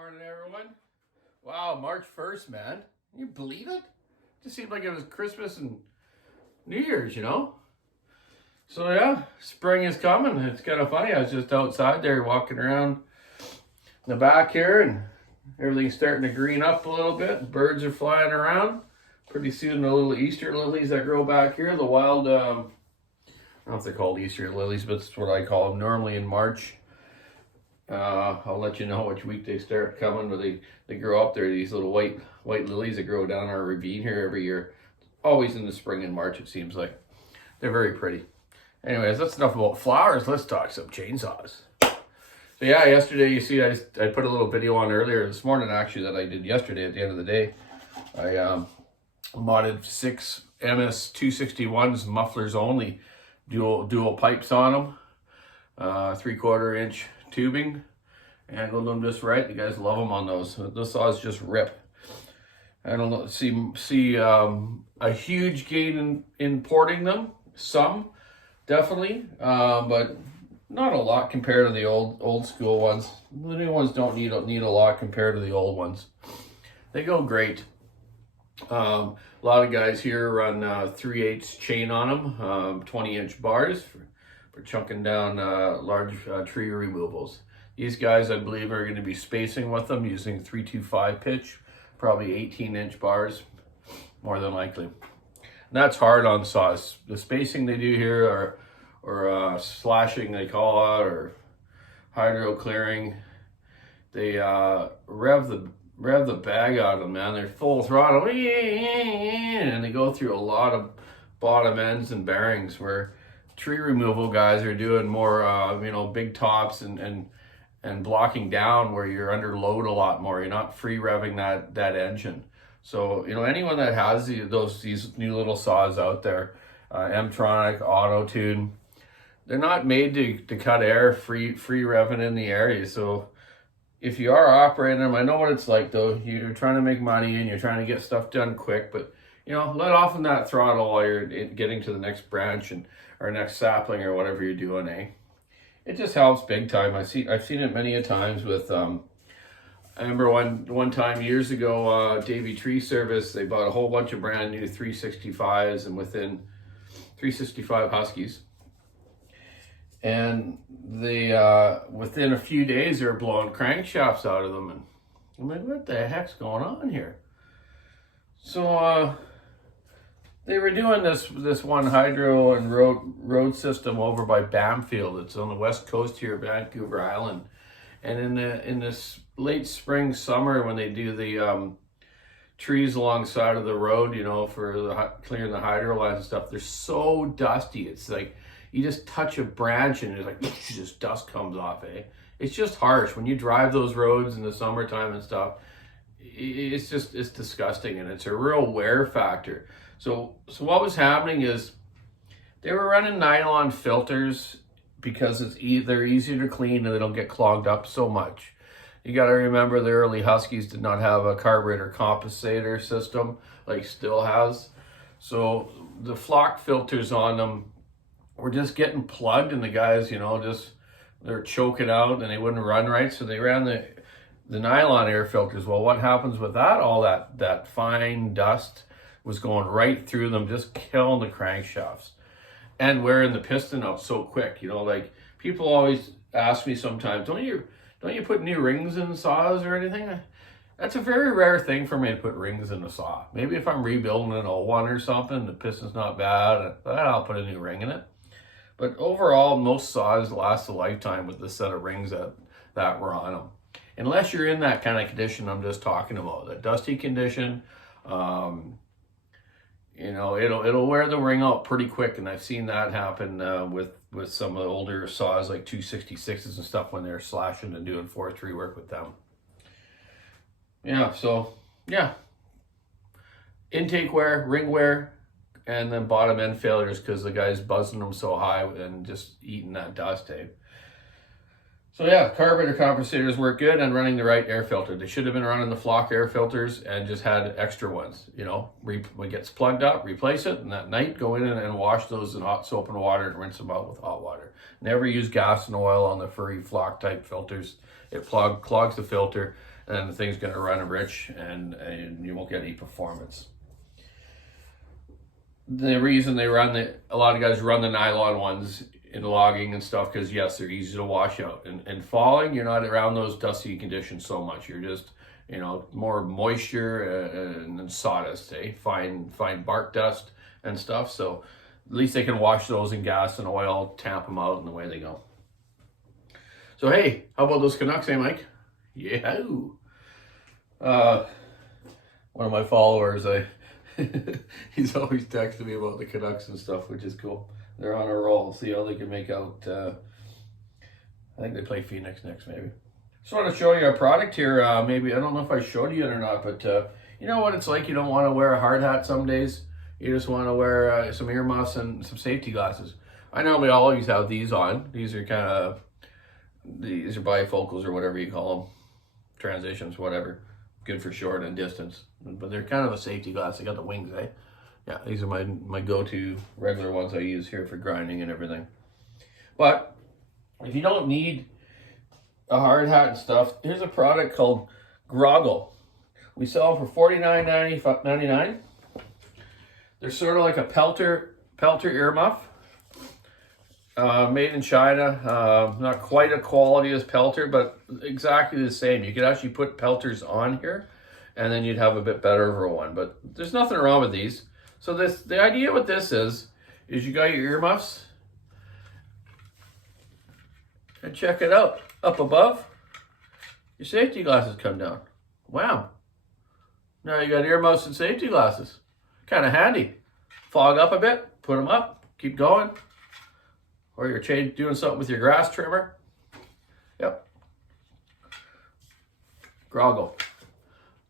Morning, everyone. Wow, March 1st, man. Can you believe it? Just seemed like it was Christmas and New Year's, you know? So yeah, spring is coming. It's kind of funny. I was just outside there walking around the back here and everything's starting to green up a little bit. Birds are flying around. Pretty soon the little Easter lilies that grow back here, the wild, I don't know if they're called Easter lilies, but it's what I call them normally in March. I'll let you know which week they start coming, but they grow up there, these little white lilies that grow down our ravine here every year. Always in the spring and March, it seems like. They're very pretty. Anyways, that's enough about flowers. Let's talk some chainsaws. So yeah, yesterday, you see, I put a little video on earlier this morning, actually, that I did yesterday at the end of the day. I modded 6 MS-261s, mufflers only, dual pipes on them, 3/4 inch tubing, angled them just right. The guys love them on those. Those saws just rip. I don't know, see a huge gain in porting them. Some, definitely, but not a lot compared to the old school ones. The new ones don't need a lot compared to the old ones. They go great. A lot of guys here run 3/8 chain on them, 20-inch bars for chunking down large tree removals. These guys, I believe, are going to be spacing with them using 325 pitch, probably 18-inch bars, more than likely. And that's hard on saws. The spacing they do here, or slashing they call it, or hydro clearing, they rev the bag out of them, man. They're full throttle, and they go through a lot of bottom ends and bearings, where tree removal guys are doing more, big tops and blocking down where you're under load a lot more. You're not free revving that engine. So, anyone that has these new little saws out there, M-Tronic, Auto Tune, they're not made to cut air free revving in the area. So if you are operating them, I know what it's like though. You're trying to make money and you're trying to get stuff done quick, but let off on that throttle while you're getting to the next branch or next sapling or whatever you're doing, eh? It just helps big time. I've seen it many a times with, I remember one time years ago, Davey Tree Service, they bought a whole bunch of brand new 365s and within 365 Huskies. And they, within a few days, they were blowing crankshafts out of them. And I'm like, what the heck's going on here? So, they were doing this one hydro and road system over by Bamfield. It's on the west coast here, Vancouver Island. And in this late spring, summer, when they do the trees alongside of the road, for clearing the hydro lines and stuff, they're so dusty. It's like you just touch a branch and it's like just dust comes off, eh? It's just harsh. When you drive those roads in the summertime and stuff, it's disgusting, and it's a real wear factor. So what was happening is they were running nylon filters because they're easier to clean and they don't get clogged up so much. You got to remember the early Huskies did not have a carburetor compensator system like Stihl has. So the flock filters on them were just getting plugged, and the guys, they're choking out and they wouldn't run right. So they ran the nylon air filters. Well, what happens with that? All that fine dust was going right through them, just killing the crankshafts and wearing the piston out so quick. Like people always ask me sometimes, don't you put new rings in saws or anything? That's a very rare thing for me to put rings in a saw. Maybe if I'm rebuilding an old one or something, the piston's not bad, I'll put a new ring in it. But overall, most saws last a lifetime with the set of rings that were on them. Unless you're in that kind of condition I'm just talking about, that dusty condition, it'll wear the ring out pretty quick, and I've seen that happen with some of the older saws like 266s and stuff when they're slashing and doing forestry work with them. Yeah, so yeah, intake wear, ring wear, and then bottom end failures because the guy's buzzing them so high and just eating that dust, eh? So yeah, carburetor compensators work good, and running the right air filter. They should have been running the flock air filters and just had extra ones. When it gets plugged up, replace it, and that night go in and wash those in hot soap and water and rinse them out with hot water. Never use gas and oil on the furry flock type filters. It clogs the filter, and the thing's going to run rich, and you won't get any performance. The reason a lot of guys run the nylon ones in logging and stuff, because yes, they're easy to wash out. And falling, you're not around those dusty conditions so much. You're just, more moisture and sawdust, fine bark dust and stuff. So at least they can wash those in gas and oil, tamp them out, and away they go. So hey, how about those Canucks, Mike? Yeah. One of my followers, he's always texting me about the Canucks and stuff, which is cool. They're on a roll. See how they can make out. I think they play Phoenix next, maybe. Just want to show you a product here. Maybe, I don't know if I showed you it or not, but you know what it's like? You don't want to wear a hard hat some days. You just want to wear some earmuffs and some safety glasses. I normally always have these on. These are bifocals or whatever you call them. Transitions, whatever. Good for short and distance. But they're kind of a safety glass. They got the wings, Yeah, these are my go-to regular ones I use here for grinding and everything. But if you don't need a hard hat and stuff, here's a product called Groggle. We sell them for $49.99. They're sort of like a pelter earmuff. Made in China. Not quite a quality as pelter, but exactly the same. You could actually put pelters on here, and then you'd have a bit better of a one. But there's nothing wrong with these. So the idea with this is you got your earmuffs, and check it out. Up above, your safety glasses come down. Wow. Now you got earmuffs and safety glasses. Kind of handy. Fog up a bit, put them up, keep going. Or you're doing something with your grass trimmer. Yep. Groggle.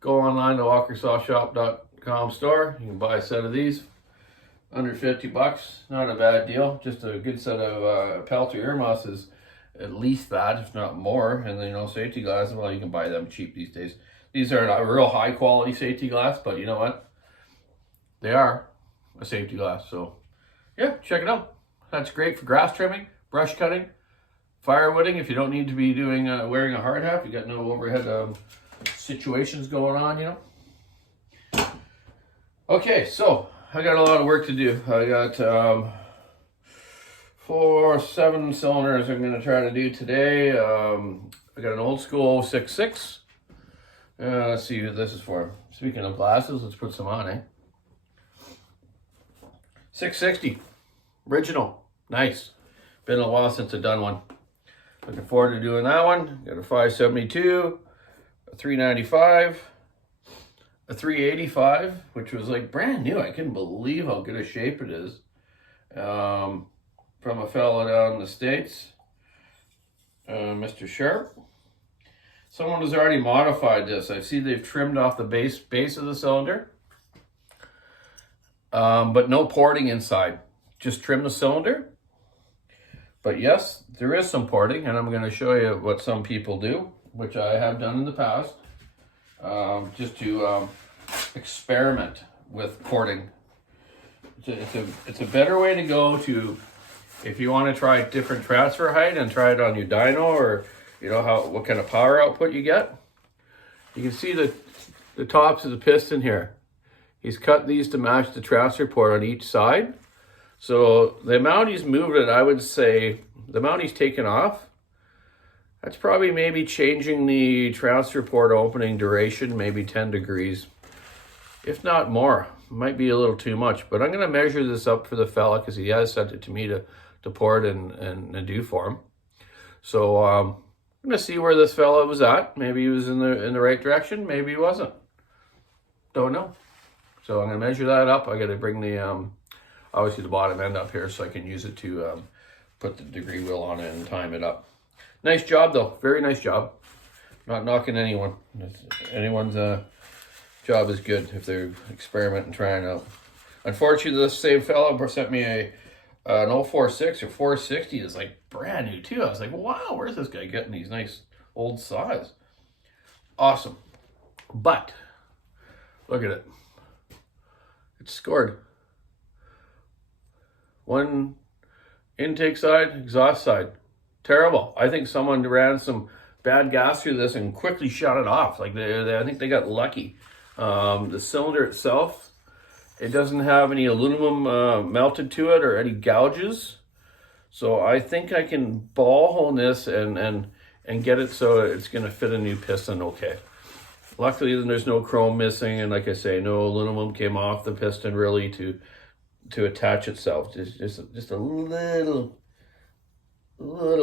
Go online to walkersoftshop.com store. You can buy a set of these. Under $50. Not a bad deal. Just a good set of pelter earmuffs is at least that, if not more. And then, safety glasses, well, you can buy them cheap these days. These are not a real high quality safety glass, but you know what? They are a safety glass. So, yeah, check it out. That's great for grass trimming, brush cutting, firewooding. If you don't need to be doing wearing a hard hat, you got no overhead situations going on, Okay, so I got a lot of work to do. I got 7 cylinders I'm going to try to do today. I got an old school 6.6. Let's see what this is for. Speaking of glasses, let's put some on, 660. Original. Nice. Been a while since I've done one. Looking forward to doing that one. Got a 572, a 395, a 385, which was like brand new. I couldn't believe how good a shape it is. From a fellow down in the States, Mr. Sharp. Someone has already modified this. I see they've trimmed off the base of the cylinder, but no porting inside. Just trim the cylinder. But yes, there is some porting, and I'm going to show you what some people do, which I have done in the past, just to experiment with porting. It's a better way to go if you want to try different transfer height and try it on your dyno, or what kind of power output you get. You can see the tops of the piston here. He's cut these to match the transfer port on each side. So the amount he's moved it, I would say, the amount he's taken off, that's probably maybe changing the transfer port opening duration, maybe 10 degrees, if not more. Might be a little too much, but I'm going to measure this up for the fella because he has sent it to me to pour it and do for him. So I'm going to see where this fella was at. Maybe he was in the right direction. Maybe he wasn't. Don't know. So I'm going to measure that up. I got to bring the obviously the bottom end up here so I can use it to put the degree wheel on it and time it up. Nice job though, very nice job. Not knocking anyone. Anyone's job is good if they're experimenting, trying out. Unfortunately, this same fellow sent me an 046 or 460. It's like brand new too. I was like, wow, where's this guy getting these nice old saws? Awesome. But look at it. It's scored. One intake side, exhaust side. Terrible. I think someone ran some bad gas through this and quickly shut it off. Like I think they got lucky. The cylinder itself, it doesn't have any aluminum melted to it or any gouges. So I think I can ball hone this and get it so it's going to fit a new piston okay. Luckily, there's no chrome missing, and like I say, no aluminum came off the piston really to attach itself. Just a little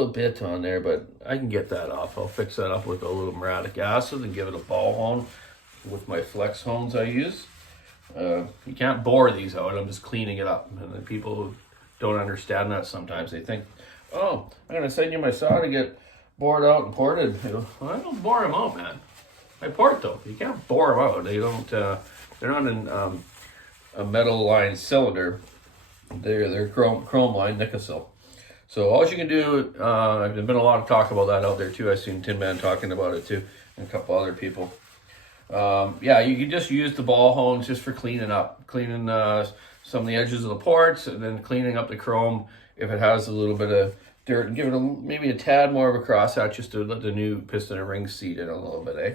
bit on there, but I can get that off. I'll fix that up with a little muriatic acid and give it a ball hone with my flex hones I use. You can't bore these out. I'm just cleaning it up, and then people don't understand that sometimes. They think, oh, I'm going to send you my saw to get bored out and ported. You know, well, I don't bore them out, man. I port though. You can't bore them out. They don't. They're not in a metal lined cylinder. They're chrome lined Nicosil. So all you can do. There's been a lot of talk about that out there too. I've seen Tin Man talking about it too, and a couple other people. Yeah, you can just use the ball hones just for cleaning up, some of the edges of the ports, and then cleaning up the chrome if it has a little bit of dirt, and give it maybe a tad more of a crosshatch just to let the new piston and ring seat in a little bit, eh?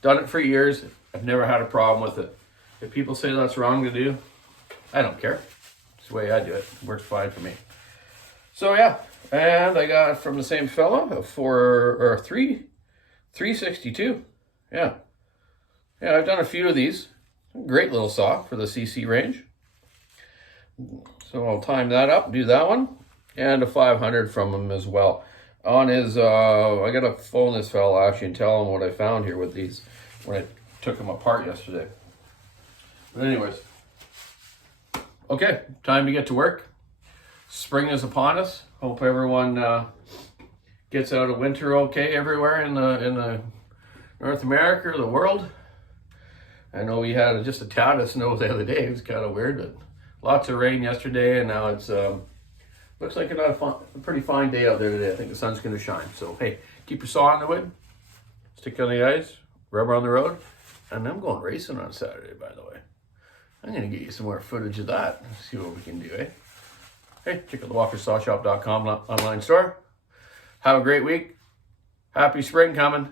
Done it for years. I've never had a problem with it. If people say that's wrong to do, I don't care. It's the way I do it. It works fine for me. So yeah, and I got from the same fella a 362. Yeah, I've done a few of these. Great little saw for the CC range. So I'll time that up, do that one, and a 500 from him as well. On his, I got to phone this fella actually and tell him what I found here with these when I took them apart yesterday. But anyways, okay, time to get to work. Spring is upon us. Hope everyone gets out of winter okay everywhere in the North America or the world. I know we had just a tad of snow the other day. It was kind of weird, but lots of rain yesterday, and now it's looks like a pretty fine day out there today. I think the sun's going to shine. So hey, keep your saw on the wood, stick on the ice, rubber on the road, and I'm going racing on Saturday, by the way. I'm going to get you some more footage of that. See what we can do, eh? Hey, check out the WalkerSawShop.com online store. Have a great week. Happy spring coming.